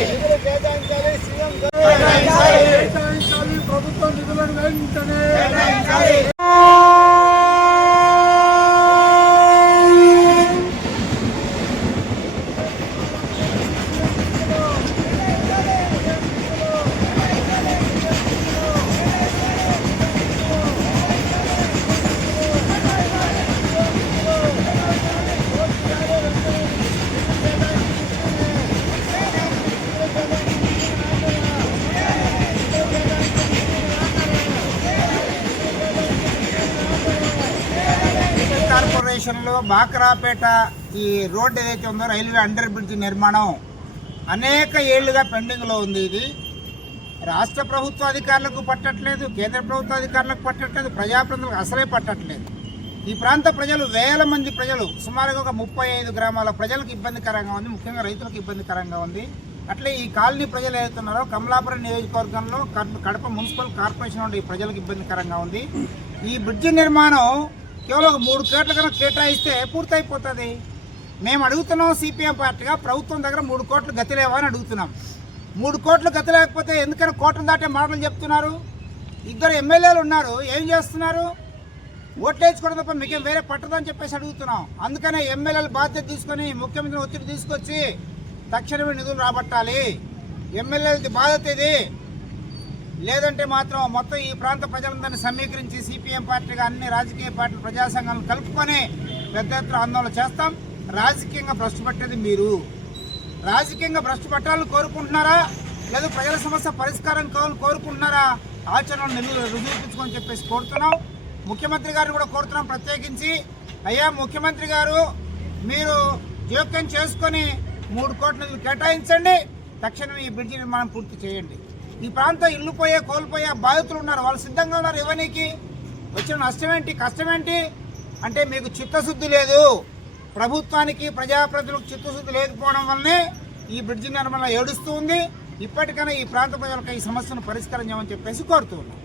కేటాయించాలి సీఎం కేటాయించాలి ప్రభుత్వం నిధులను వెంటనే కార్పొరేషన్లో బాక్రాపేట ఈ రోడ్ ఏదైతే ఉందో రైల్వే అండర్ బ్రిడ్జ్ నిర్మాణం అనేక ఏళ్లుగా పెండింగ్లో ఉంది. ఇది రాష్ట్ర ప్రభుత్వ అధికారులకు పట్టట్లేదు, కేంద్ర ప్రభుత్వ అధికారులకు పట్టట్లేదు, ప్రజాప్రతినిధులకు అసలే పట్టట్లేదు. ఈ ప్రాంత ప్రజలు వేల మంది ప్రజలు సుమారుగా ఒక 35 గ్రామాల ప్రజలకు ఇబ్బందికరంగా ఉంది, ముఖ్యంగా రైతులకు ఇబ్బందికరంగా ఉంది. అట్లే ఈ కాలనీ ప్రజలు ఏదైతున్నారో కమలాపురం నియోజకవర్గంలో కడప మున్సిపల్ కార్పొరేషన్ నుండి ప్రజలకు ఇబ్బందికరంగా ఉంది. ఈ బ్రిడ్జి నిర్మాణం కేవలం 3 కోట్ల కన్నా కేటాయిస్తే పూర్తయిపోతుంది. మేము అడుగుతున్నాం సిపిఎం పార్టీగా ప్రభుత్వం దగ్గర 3 కోట్లు గతి లేవా అని అడుగుతున్నాం. 3 కోట్లు గతి లేకపోతే ఎందుకని కోట్లు దాటే మాటలు చెప్తున్నారు? 2 ఎమ్మెల్యేలు ఉన్నారు, ఏం చేస్తున్నారు? ఓట్లు వేసుకోవడం తప్ప మీకేం వేరే పట్టదని చెప్పేసి అడుగుతున్నాం. అందుకనే ఎమ్మెల్యేలు బాధ్యత తీసుకొని ముఖ్యమంత్రిని ఒత్తిడి తీసుకొచ్చి తక్షణమే నిధులు రాబట్టాలి. ఎమ్మెల్యేలది బాధ్యత ఇది. లేదంటే మాత్రం మొత్తం ఈ ప్రాంత ప్రజలందరినీ సమీకరించి సిపిఎం పార్టీగా అన్ని రాజకీయ పార్టీలు ప్రజా సంఘాలను కలుపుకొని పెద్ద ఎత్తున ఆందోళన చేస్తాం. రాజకీయంగా భ్రష్టు పట్టేది మీరు. రాజకీయంగా భ్రష్టు పట్టాలని కోరుకుంటున్నారా, లేదా ప్రజల సమస్య పరిష్కారం కోరుకుంటున్నారా? ఆచరణను రుజువుపించుకొని చెప్పేసి కోరుతున్నాం. ముఖ్యమంత్రి గారిని కూడా కోరుతున్నాం ప్రత్యేకించి, అయ్యా ముఖ్యమంత్రి గారు మీరు జోక్యం చేసుకొని 3 కోట్ల నిధులు కేటాయించండి, తక్షణమే ఈ బ్రిడ్జి నిర్మాణం పూర్తి చేయండి. ఈ ప్రాంతం ఇల్లు కోల్పోయే బాధితులు ఉన్నారు, వాళ్ళు సిద్ధంగా ఉన్నారు ఇవ్వనీకి. వచ్చిన నష్టమేంటి, కష్టమేంటి అంటే మీకు చిత్తశుద్ధి లేదు. ప్రభుత్వానికి ప్రజాప్రతినిధులకు చిత్తశుద్ధి లేకపోవడం వల్లనే ఈ బ్రిడ్జి నిర్మాణం ఏడుస్తూ ఉంది. ఇప్పటికైనా ఈ ప్రాంత ప్రజలకు ఈ సమస్యను పరిష్కరించమని చెప్పేసి కోరుతూ ఉన్నాం.